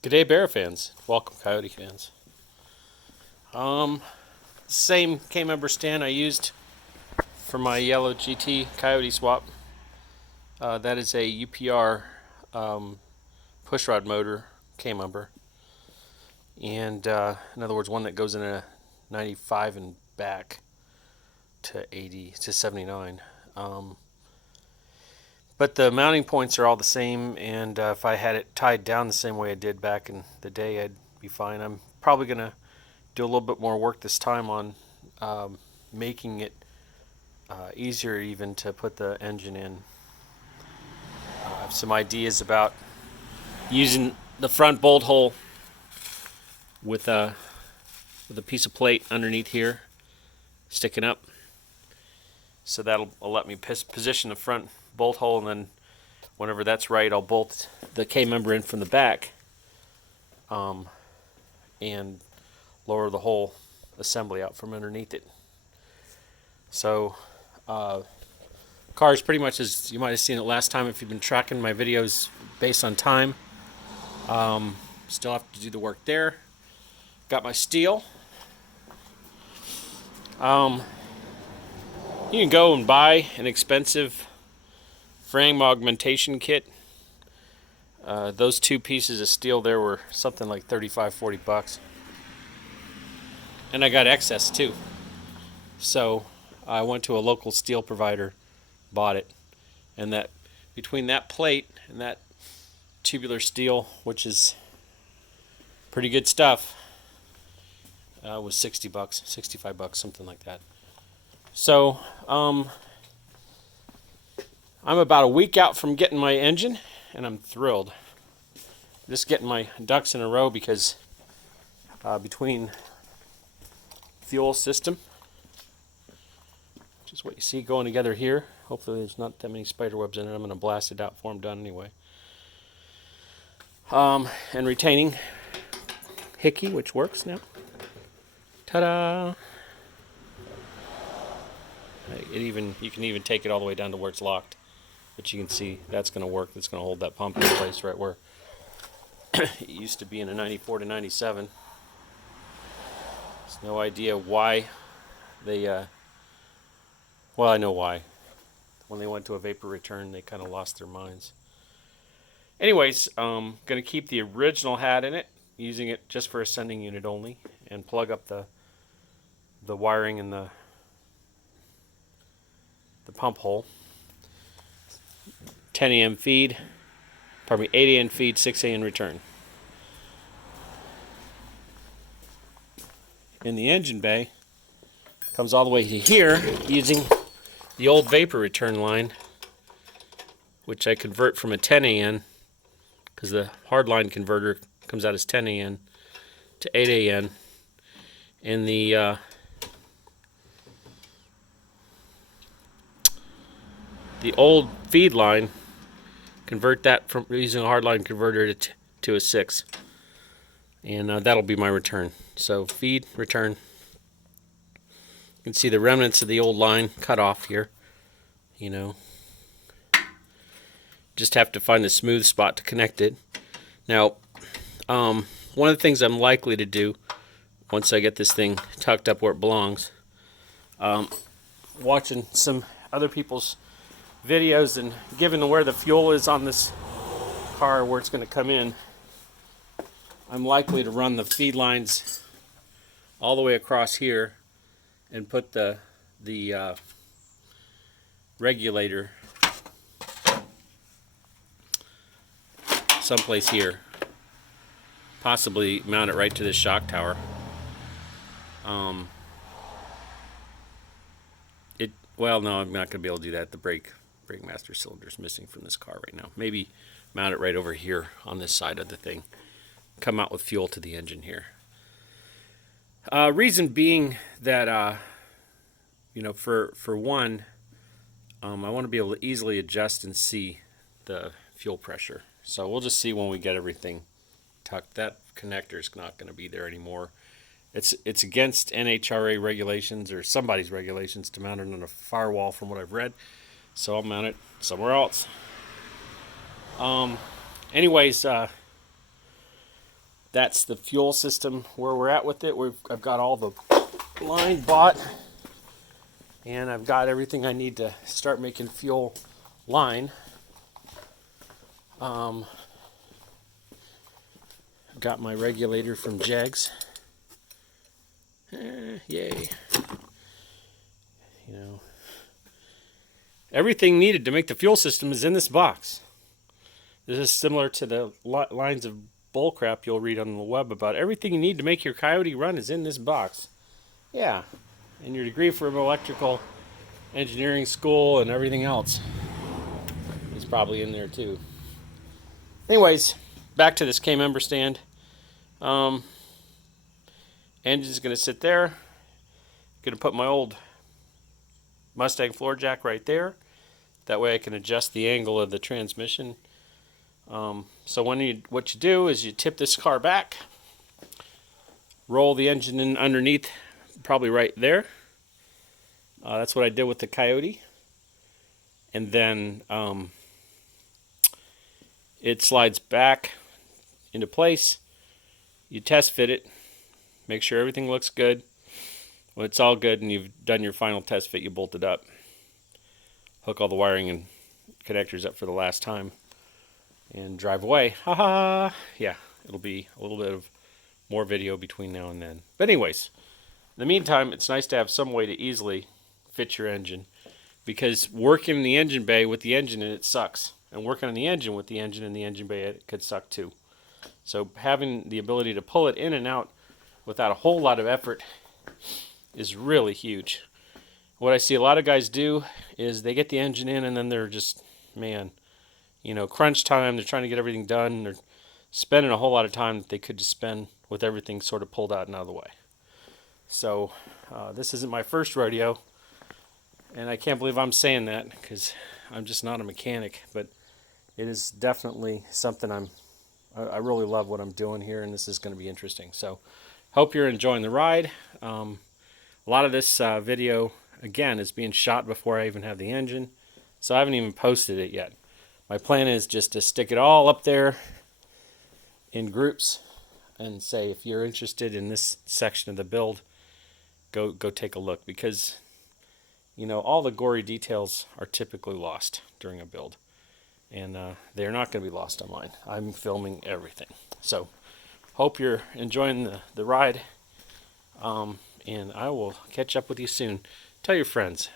G'day Barra fans. Welcome Coyote fans. Same K-member stand I used for my yellow GT Coyote swap. That is a UPR pushrod motor K-member. And in other words, one that goes in a 95 and back to 80 to 79. But the mounting points are all the same, and if I had it tied down the same way I did back in the day, I'd be fine. I'm probably going to do a little bit more work this time on making it easier even to put the engine in. I have some ideas about using the front bolt hole with a piece of plate underneath here sticking up. So that'll let me position the front bolt hole, and then whenever that's right, I'll bolt the K-member in from the back and lower the whole assembly out from underneath it. So car is pretty much as you might have seen it last time if you've been tracking my videos based on time. Still have to do the work there. Got my steel. You can go and buy an expensive frame augmentation kit. Those two pieces of steel there were something like 35, 40 bucks. And I got excess too. So I went to a local steel provider, bought it. And that between that plate and that tubular steel, which is pretty good stuff, was 60 bucks, 65 bucks, something like that. So I'm about a week out from getting my engine, and I'm thrilled. Just getting my ducks in a row because between fuel system, which is what you see going together here. Hopefully there's not that many spider webs in it. I'm going to blast it out before I'm done anyway. And retaining Hickey, which works now. Ta-da! You can even take it all the way down to where it's locked. But you can see that's going to work. It's going to hold that pump in place right where it used to be in a 94 to 97. There's no idea why they, well, I know why. When they went to a vapor return, they kind of lost their minds. Anyways, going to keep the original hat in it, using it just for a sending unit only, and plug up the wiring in the pump hole. 10 a.m. feed, 8 a.m. feed, 6 a.m. return. In the engine bay, comes all the way to here using the old vapor return line, which I convert from a 10 AN, because the hardline converter comes out as 10 AN to 8 AN. And the old feed line, convert that from using a hardline converter to a 6, and that'll be my return. So feed, return. You can see the remnants of the old line cut off here. You know, just have to find the smooth spot to connect it. Now, one of the things I'm likely to do once I get this thing tucked up where it belongs, watching some other people's videos, and given where the fuel is on this car, where it's going to come in, I'm likely to run the feed lines all the way across here and put the regulator someplace here, possibly mount it right to this shock tower. Well, no, I'm not going to be able to do that. The brake master cylinder is missing from this car right now. Maybe mount it right over here on this side of the thing. Come out with fuel to the engine here. Reason being that, for one, I want to be able to easily adjust and see the fuel pressure. So we'll just see when we get everything tucked. That connector's not going to be there anymore. It's against NHRA regulations or somebody's regulations to mount it on a firewall from what I've read. So I'll mount it somewhere else. Anyways, that's the fuel system where we're at with it. I've got all the line bought, and I've got everything I need to start making fuel line. I've got my regulator from Jegs. Yay. You know, everything needed to make the fuel system is in this box. This is similar to the lines of bullcrap you'll read on the web about everything you need to make your Coyote run is in this box. Yeah, and your degree from electrical engineering school and everything else is probably in there too. Anyways, back to this K-member stand. Engine's going to sit there. Going to put my old Mustang floor jack right there. That way I can adjust the angle of the transmission. So what you do is you tip this car back, roll the engine in underneath, probably right there. That's what I did with the Coyote. And then it slides back into place. You test fit it, make sure everything looks good. When it's all good and you've done your final test fit, you bolt it up. Hook all the wiring and connectors up for the last time and drive away. Ha! Yeah, it'll be a little bit of more video between now and then. But anyways, in the meantime, it's nice to have some way to easily fit your engine, because working in the engine bay with the engine in it sucks, and working on the engine with the engine in the engine bay, it could suck too. So having the ability to pull it in and out without a whole lot of effort is really huge. What I see a lot of guys do is they get the engine in and then they're just, man, you know, crunch time, they're trying to get everything done, they're spending a whole lot of time that they could just spend with everything sort of pulled out and out of the way. So this isn't my first rodeo, and I can't believe I'm saying that because I'm just not a mechanic, but it is definitely something I really love what I'm doing here, and this is going to be interesting. So hope you're enjoying the ride. A lot of this video, again, is being shot before I even have the engine, so I haven't even posted it yet. My plan is just to stick it all up there in groups and say, if you're interested in this section of the build, go take a look, because you know, all the gory details are typically lost during a build, and they're not going to be lost online. I'm filming everything. So hope you're enjoying the ride, and I will catch up with you soon. Tell your friends.